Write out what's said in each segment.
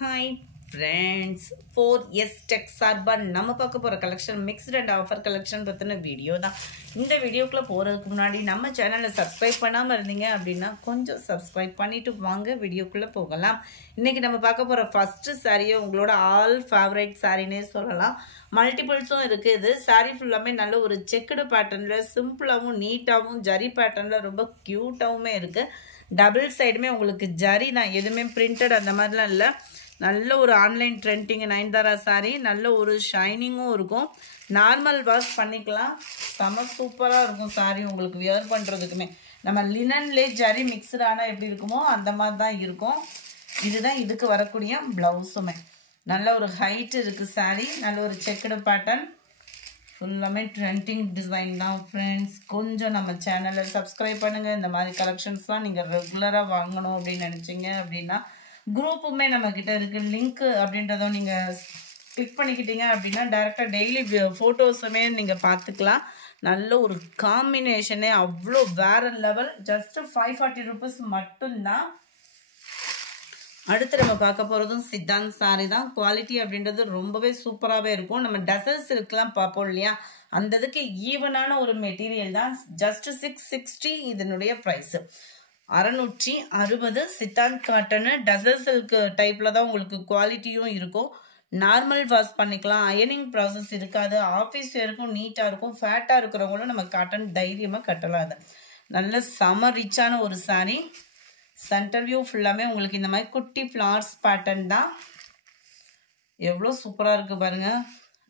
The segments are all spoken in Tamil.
Hi friends, 4S Tech சார்பா நம்ம பார்க்க போற collection mixed and offer collection பத்தின வீடியோ தான். இந்த வீடியோக்குள்ள போறதுக்கு முன்னாடி நம்ம சேனலை சப்ஸ்கிரைப் பண்ணாம இருந்தீங்க அப்படின்னா கொஞ்சம் சப்ஸ்கிரைப் பண்ணிட்டு வாங்க வீடியோக்குள்ள போகலாம். இன்னைக்கு நம்ம பார்க்க போற ஃபர்ஸ்ட் சாரியை உங்களோட ஆல் ஃபேவரட் சாரினே சொல்லலாம். மல்டிபிள்ஸும் இருக்கு. இது சாரி ஃபுல்லாமே நல்ல ஒரு செக்குடு பேட்டர்ன்ல சிம்பிளாவும் நீட்டாவும் ஜரி பேட்டர்ன்ல ரொம்ப கியூட்டாவுமே இருக்கு. டபுள் சைடுமே உங்களுக்கு ஜரி தான், எதுவுமே பிரிண்டட் அந்த மாதிரிலாம் இல்லை. நல்ல ஒரு ஆன்லைன் ட்ரெண்டிங் நயன்தாரா சாரி, நல்ல ஒரு ஷைனிங்கும் இருக்கும். நார்மல் வாஷ் பண்ணிக்கலாம், செம சூப்பராக இருக்கும் சாரி உங்களுக்கு வியர் பண்ணுறதுக்குமே. நம்ம லினன்லேயே ஜரி மிக்சடானா எப்படி இருக்குமோ அந்த மாதிரி தான் இருக்கும். இதுதான் இதுக்கு வரக்கூடிய ப்ளவுஸுமே. நல்ல ஒரு ஹைட் இருக்குது சாரி, நல்ல ஒரு செக்குடு பேட்டர்ன், ஃபுல்லாமே ட்ரெண்டிங் டிசைன் தான் ஃப்ரெண்ட்ஸ். கொஞ்சம் நம்ம சேனலை சப்ஸ்கிரைப் பண்ணுங்கள். இந்த மாதிரி கலெக்ஷன்ஸ்லாம் நீங்கள் ரெகுலராக வாங்கணும் அப்படின்னு நினச்சிங்க அப்படின்னா குரூப்புமே நம்மக்கிட்ட இருக்குது. லிங்க்கு அப்படின்றதும் நீங்கள் கிளிக் பண்ணிக்கிட்டீங்க அப்படின்னா டேரெக்டாக டெய்லி ஃபோட்டோஸுமே நீங்கள் பார்த்துக்கலாம். நல்ல ஒரு காம்பினேஷனே அவ்வளோ வேறு லெவல். ஜஸ்ட்டு 540 rupees மட்டும்தான். அடுத்து நம்ம பார்க்க போகிறதும் சித்தாந்த் சாரி தான். குவாலிட்டி அப்படின்றது ரொம்பவே சூப்பராகவே இருக்கும். நம்ம டசல் சில்க்லாம் பார்ப்போம் இல்லையா, அந்த இதுக்கு ஈவனான ஒரு மெட்டீரியல் தான். ஜஸ்ட் 660 இதனுடைய ப்ரைஸு. 660 சித்தாந்த் காட்டன் டசல் சில்க் டைப்பில் தான் உங்களுக்கு குவாலிட்டியும் இருக்கும். நார்மல் வாஷ் பண்ணிக்கலாம், அயனிங் ப்ராசஸ் இருக்காது, ஆஃபீஸ் வேருக்கும் நீட்டாக இருக்கும். ஃபேட்டாக இருக்கிறவங்களும் நம்ம காட்டன் தைரியமாக கட்டலாம். அது நல்ல செம ரிச்சான ஒரு சாரி. சென்டர் வியூ ஃபுல்லாமே உங்களுக்கு இந்த மாதிரி குட்டி ஃப்ளார்ஸ் பேட்டர்ன் தான். எவ்வளோ சூப்பராக இருக்குது பாருங்கள்.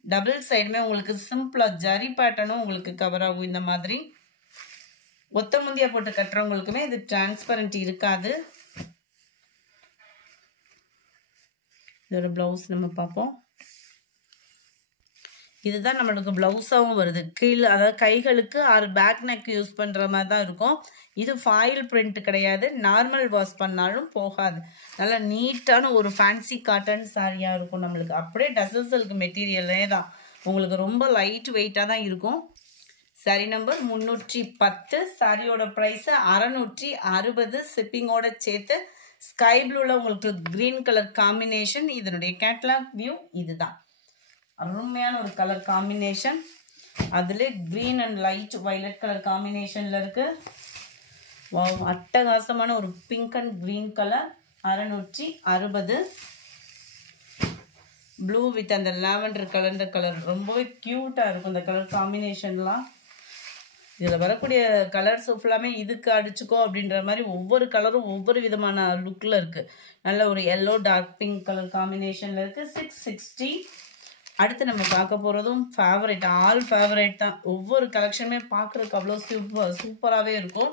டபுள் சைடுமே உங்களுக்கு சிம்பிளாக ஜரி பேட்டர்னும் உங்களுக்கு கவர் ஆகும். இந்த மாதிரி ஒத்த முந்தியா போட்டு கட்டுறவங்களுக்குமே இது டிரான்ஸ்பரண்ட் இருக்காது. இதோட ப்ளவுஸ் நம்ம பார்ப்போம். இதுதான் நம்மளுக்கு ப்ளவுஸாகவும் வருது. கீழே அதாவது கைகளுக்கு பேக் நெக் யூஸ் பண்ணுற மாதிரி தான் இருக்கும். இது ஃபாயில் பிரிண்ட் கிடையாது, நார்மல் வாஷ் பண்ணாலும் போகாது. நல்லா நீட்டான ஒரு ஃபேன்சி காட்டன் சாரியாக இருக்கும் நம்மளுக்கு. அப்படியே டசல் சில்க் மெட்டீரியலே தான், உங்களுக்கு ரொம்ப லைட் வெயிட்டாக தான் இருக்கும். Sorry number 310. சாரியோட ப்ரைஸு 660. ஷிப்பிங்கோட சேர்த்து. ஸ்கை ப்ளூவில் உங்களுக்கு க்ரீன் கலர் காம்பினேஷன். இதனுடைய கேட்லாக் வியூ இதுதான். அருமையான ஒரு கலர் காம்பினேஷன். அதில் green and light violet colour காம்பினேஷனில் இருக்குது. அட்டகாசமான ஒரு pink and green colour. 660. Blue with அந்த லாவெண்டர் கலர் ரொம்பவே க்யூட்டாக இருக்கும் இந்த கலர் காம்பினேஷன்லாம். இதில் வரக்கூடிய கலர்ஸ் ஃபுல்லாமே இதுக்கு அடிச்சுக்கோ அப்படின்ற மாதிரி ஒவ்வொரு கலரும் ஒவ்வொரு விதமான லுக்கில் இருக்குது. நல்ல ஒரு எல்லோ டார்க் பிங்க் கலர் காம்பினேஷனில் இருக்குது. 660. அடுத்து நம்ம பார்க்க போகிறதும் ஃபேவரட், ஆல் ஃபேவரட் தான். ஒவ்வொரு கலெக்ஷனுமே பார்க்குறதுக்கு அவ்வளோ சூப்பராகவே இருக்கும்.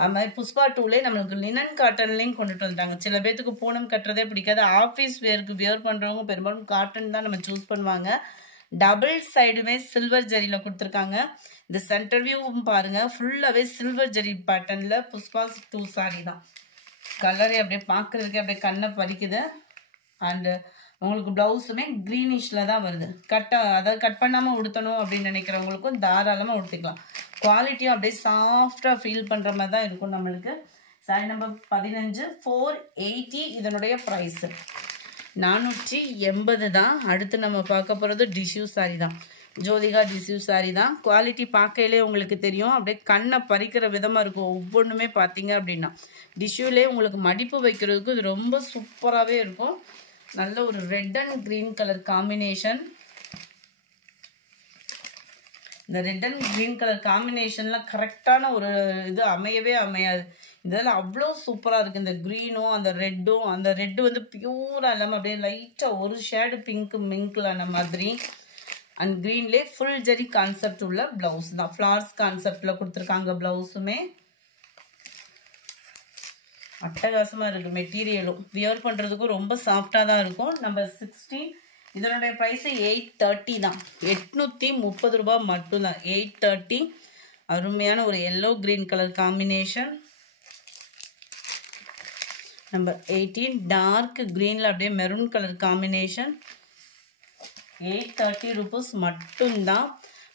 அது மாதிரி புஷ்பா 2லே நம்மளுக்கு லினன் காட்டன்லேயும் கொண்டுட்டு வந்துட்டாங்க. சில பேர்த்துக்கு பூனம் கட்டுறதே பிடிக்காது, ஆஃபீஸ் வேருக்கு வியர் பண்ணுறவங்க பெரும்பாலும் காட்டன் தான் நம்ம சூஸ் பண்ணுவாங்க. டபுள் சைடுமே சில்வர் ஜரியில் கொடுத்துருக்காங்க. இந்த சென்டர் வியூவும் பாருங்கள், ஃபுல்லாகவே சில்வர் ஜரி பேட்டர்னில் புஷ்பா 2 சாரி தான். கலரே அப்படியே பார்க்குறதுக்கே அப்படியே கண்ணை பறிக்குது. அண்டு உங்களுக்கு ப்ளவுஸுமே க்ரீனிஷில் தான் வருது. அதாவது கட் பண்ணாமல் உடுத்தணும் அப்படின்னு நினைக்கிறவங்களுக்கும் தாராளமாக உடுத்திக்கலாம். குவாலிட்டியும் அப்படியே சாஃப்டாக ஃபீல் பண்ணுற மாதிரி தான் இருக்கும் நம்மளுக்கு. Sorry number 15. 480 இதனுடைய ப்ரைஸு. 480 தான். அடுத்து நம்ம பார்க்க போகிறது டிஷ்யூ சாரி தான். ஜோதிகா டிஷ்யூ சாரி தான். குவாலிட்டி பார்க்கையிலே உங்களுக்கு தெரியும், அப்படியே கண்ணை பறிக்கிற விதமாக இருக்கும். ஒவ்வொன்றுமே பார்த்தீங்க அப்படின்னா டிஷ்யூலே உங்களுக்கு மடிப்பு வைக்கிறதுக்கு இது ரொம்ப சூப்பராகவே இருக்கும். நல்ல ஒரு red and green colour combination. இந்த ரெட் அண்ட் க்ரீன் கலர் காம்பினேஷன்லாம் கரெக்டான ஒரு இது அமையவே அமையாது. இதெல்லாம் அவ்வளோ சூப்பராக இருக்குது. இந்த க்ரீனும் அந்த ரெட்டும், அந்த ரெட்டு வந்து பியூராக இல்லாமல் அப்படியே லைட்டாக ஒரு ஷேடு பிங்க்கு மிங்க்லான மாதிரி. அண்ட் க்ரீன்லேயே ஃபுல் ஜரி கான்செப்ட் உள்ள ப்ளவுஸ் தான். ஃப்ளார்ஸ் கான்செப்டில் கொடுத்துருக்காங்க ப்ளவுஸுமே. அட்டகாசமாக இருக்குது. மெட்டீரியலும் வியர் பண்ணுறதுக்கும் ரொம்ப சாஃப்டாக தான் இருக்கும். நம்பர் 16. இதனுடைய ப்ரைஸு 830 தான். 830 ரூபாய் மட்டும்தான். 830. அருமையான ஒரு yellow green colour combination. Number 18. Dark க்ரீனில் அப்படியே மெரூன் கலர் காம்பினேஷன். 830 rupees மட்டும்தான்.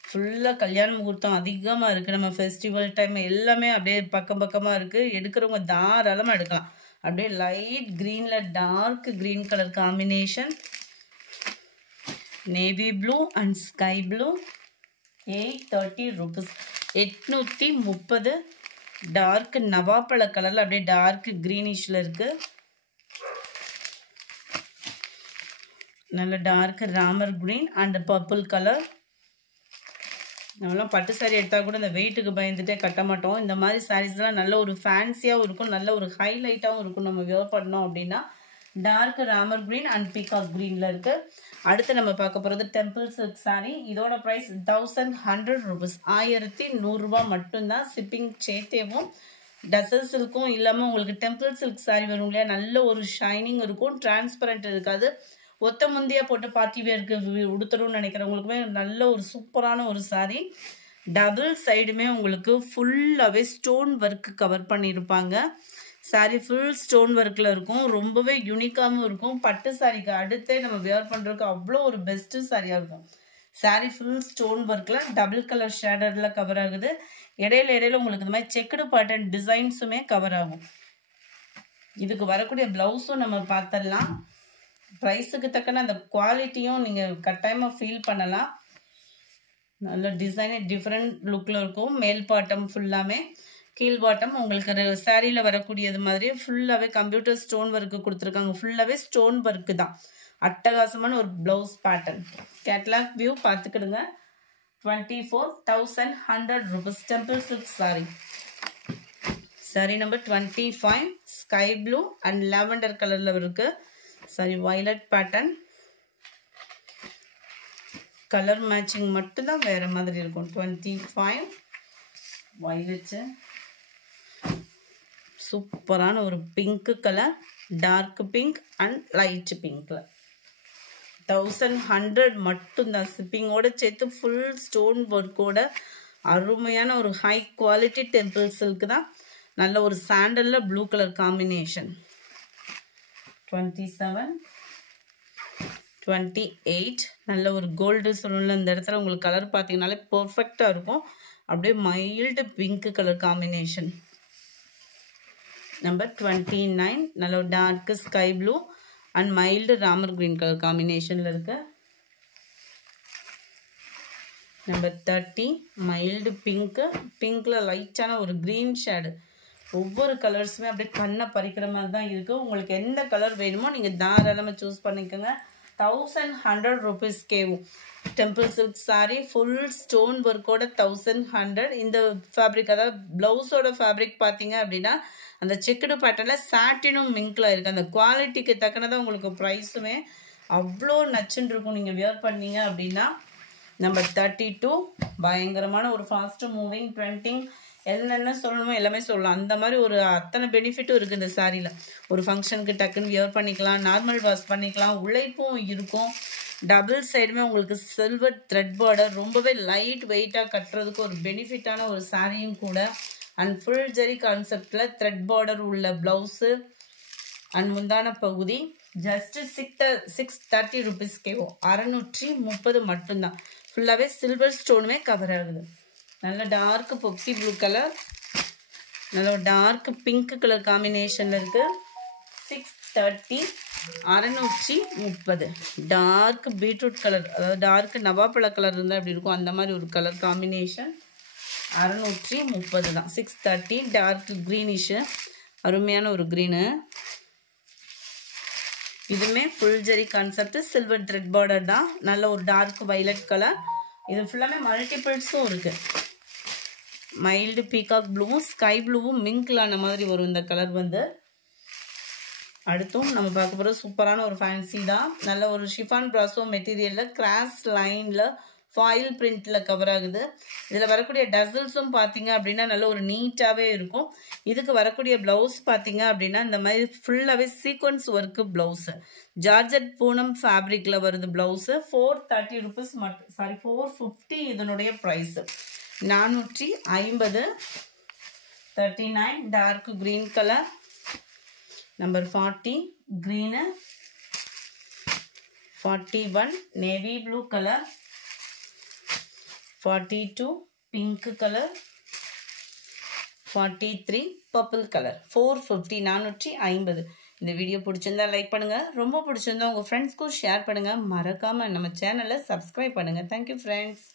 ஃபுல்லாக கல்யாண முகூர்த்தம் அதிகமாக இருக்குது. நம்ம ஃபெஸ்டிவல் டைம் எல்லாமே அப்படியே பக்கமாக இருக்குது. எடுக்கிறவங்க தாராளமாக எடுக்கலாம். அப்படியே லைட் க்ரீனில் dark green colour combination. Navy blue and sky blue. 830 rupees. 830. Dark நவாப்பழ கலரில் அப்படியே டார்க் க்ரீனிஷில் இருக்குது. நல்ல dark Ramar green and purple colour. நம்மளாம் பட்டு சாரீ எடுத்தால் கூட இந்த வெயிட்டுக்கு பயந்துட்டே கட்ட மாட்டோம். இந்த மாதிரி சாரீஸ்லாம் நல்ல ஒரு ஃபேன்சியாகவும் இருக்கும், நல்ல ஒரு ஹைலைட்டாகவும் இருக்கும். நம்ம வியர் பண்ணோம் அப்படின்னா dark Ramar green and peacock க்ரீனில் இருக்குது. அடுத்து நம்ம பார்க்க போகிறது டெம்பிள் சில்க் சாரீ. இதோட ப்ரைஸ் 1100 rupees. 1100 ரூபா மட்டும்தான். ஷிப்பிங் சேர்த்தேவும் டசல் சில்க்கும் இல்லாமல் உங்களுக்கு டெம்பிள் சில்க் சாரீ வரும் இல்லையா, நல்ல ஒரு ஷைனிங் இருக்கும், டிரான்ஸ்பரண்ட் இருக்காது. ஒத்த முந்தியாக போட்டு பார்ட்டி வேருக்கு உடுத்தணும்னு நினைக்கிறவங்களுக்குமே நல்ல ஒரு சூப்பரான ஒரு சாரீ. டபுள் சைடுமே உங்களுக்கு ஃபுல்லாகவே ஸ்டோன் ஒர்க்கு கவர் பண்ணியிருப்பாங்க. சாரீ ஃபுல் ஸ்டோன் ஒர்க்கில் இருக்கும், ரொம்பவே யூனிக்காகவும் இருக்கும். பட்டு சாரீக்கு அடுத்தே நம்ம வியர் பண்ணுறதுக்கு அவ்வளோ ஒரு பெஸ்ட்டு சாரியாக இருக்கும். சாரீ ஃபுல் ஸ்டோன் ஒர்க்கில் டபுள் கலர் ஷேடரில் கவர் ஆகுது. இடையில உங்களுக்கு இந்த மாதிரி செக்குடு பேட்டர்ன் டிசைன்ஸுமே கவர் ஆகும். இதுக்கு வரக்கூடிய ப்ளவுஸும் நம்ம பார்த்துடலாம். ப்ரைஸுக்கு தக்கன அந்த குவாலிட்டியும் நீங்கள் கட்டாயமாக ஃபீல் பண்ணலாம். நல்ல டிசைனே டிஃப்ரெண்ட் லுக்கில் இருக்கும். மேல் பாட்டம் ஃபுல்லாமே, கீழ் பாட்டம் உங்களுக்கு சாரியில் வரக்கூடியது மாதிரி ஃபுல்லாகவே கம்ப்யூட்டர் ஸ்டோன் ஒர்க்கு கொடுத்துருக்காங்க. ஃபுல்லாகவே ஸ்டோன் ஒர்க்கு தான். அட்டகாசமான ஒரு ப்ளவுஸ் பேட்டர்ன். கேட்லாக் வியூ பார்த்துக்கிடுங்க. 24,100 rupees. Temple silk sari. Sari number 25 sky blue and lavender கலரில் இருக்குது. Sari violet pattern. Colour matching மட்டும்தான் வேறு மாதிரி இருக்கும். 25 வயலட்டு. சூப்பரான ஒரு pink colour, dark pink and light பிங்க்கில் 1100 மட்டும்தான். ஷிப்பிங்கோட சேர்த்து ஃபுல் ஸ்டோன் ஒர்க்கோட அருமையான ஒரு ஹை குவாலிட்டி டெம்பிள் சில்க் தான். நல்ல ஒரு சாண்டலில் ப்ளூ கலர் காம்பினேஷன். 27 28 நல்ல ஒரு கோல்டு சொல்லணும். இந்த இடத்துல உங்களுக்கு கலர் பார்த்தீங்கன்னாலே பர்ஃபெக்டாக இருக்கும். அப்படியே mild pink colour combination. Number 29 நல்ல ஒரு dark sky blue and mild Ramar green colour காம்பினேஷனில் இருக்கு. நம்பர் 30 மைல்டு பிங்க்கு, பிங்க்கில் லைட்டான ஒரு க்ரீன் ஷேடு. ஒவ்வொரு கலர்ஸுமே அப்படியே கண்ணை பறிக்கிற மாதிரி தான் இருக்குது. உங்களுக்கு எந்த கலர் வேணுமோ நீங்கள் தாராளமாக சூஸ் பண்ணிக்கோங்க. 1100 rupees கேவும். Temple silk sari full stone ஒர்க்கோட 1100. இந்த ஃபேப்ரிக் அதாவது ப்ளவுஸோட ஃபேப்ரிக் பார்த்தீங்க அப்படின்னா அந்த செக்குடு பேட்டர்னில் சாட்டினும் மிங்கில் இருக்குது. அந்த குவாலிட்டிக்கு தக்கனதான் உங்களுக்கு ப்ரைஸுமே அவ்வளோ நச்சுன்னு இருக்கும் நீங்கள் வியர் பண்ணீங்க அப்படின்னா. நம்பர் 32 பயங்கரமான ஒரு ஃபாஸ்ட்டு மூவிங் ட்ரெண்டிங். என்னென்ன சொல்லணுமோ எல்லாமே சொல்லலாம். அந்த மாதிரி ஒரு அத்தனை பெனிஃபிட்டும் இருக்குது இந்த சாரியில். ஒரு ஃபங்க்ஷனுக்கு டக்குன்னு வியர் பண்ணிக்கலாம், நார்மல் வாஷ் பண்ணிக்கலாம், உழைப்பும் இருக்கும். டபுள் சைடுமே உங்களுக்கு சில்வர் த்ரெட் பார்டர், ரொம்பவே லைட் வெயிட்டாக கட்டுறதுக்கு ஒரு பெனிஃபிட்டான ஒரு சாரியும் கூட. அண்ட் ஃபுல் ஜெரி கான்செப்டில் த்ரெட் பார்டர் உள்ள ப்ளவுஸு அண்ட் முந்தான பகுதி. Just 630 rupees கேவும். 630 மட்டும்தான். ஃபுல்லாகவே சில்வர் ஸ்டோனுமே கவர் ஆகுது. நல்ல டார்க் பொக்சி ப்ளூ கலர், நல்ல ஒரு டார்க் பிங்க் கலர் காம்பினேஷனில் இருக்குது. 630 630. டார்க் பீட்ரூட் கலர், அதாவது டார்க் நவாப்பழ கலர் இருந்தால் எப்படி இருக்கும் அந்த மாதிரி ஒரு கலர் காம்பினேஷன். 630 தான். 630. டார்க் க்ரீனிஷு, அருமையான ஒரு க்ரீனு. இதுவுமே ஃபுல் ஜெரி கான்செப்ட், சில்வர் த்ரெட் பார்டர் தான். நல்ல ஒரு டார்க் வயலட் கலர். இது ஃபுல்லாமே மல்டிபிள்ஸும் இருக்குது. மைல்டு பீகாக் ப்ளூவும் ஸ்கை ப்ளூவும் மிங்கிலான மாதிரி வரும் இந்த கலர் வந்து. அடுத்தும் நம்ம பார்க்க போகிற சூப்பரான ஒரு ஃபேன்சி தான். நல்ல ஒரு ஷிஃபான் ப்ராசோ மெட்டீரியலில் கிராஸ் லைனில் ஃபாயில் பிரிண்டில் கவர் ஆகுது. இதில் வரக்கூடிய டசல்ஸும் பார்த்தீங்க அப்படின்னா நல்ல ஒரு நீட்டாகவே இருக்கும். இதுக்கு வரக்கூடிய ப்ளவுஸ் பார்த்தீங்க அப்படின்னா இந்த மாதிரி ஃபுல்லாகவே sequence work blouse. Georgette Poonam ஃபேப்ரிக்கில் வருது ப்ளவுஸு. 430 rupees மட்டும், சாரி 450 இதனுடைய price. 450. 39 dark green colour. Number 40 green. 41 navy blue colour. 42 pink colour. 43 purple colour 450 450. இந்த வீடியோ பிடிச்சிருந்தா லைக் பண்ணுங்க, ரொம்ப பிடிச்சிருந்தா உங்க ஃப்ரெண்ட்ஸ்க்கும் ஷேர் பண்ணுங்க, மறக்காம நம்ம சேனலை சப்ஸ்கிரைப் பண்ணுங்க. Thank you friends.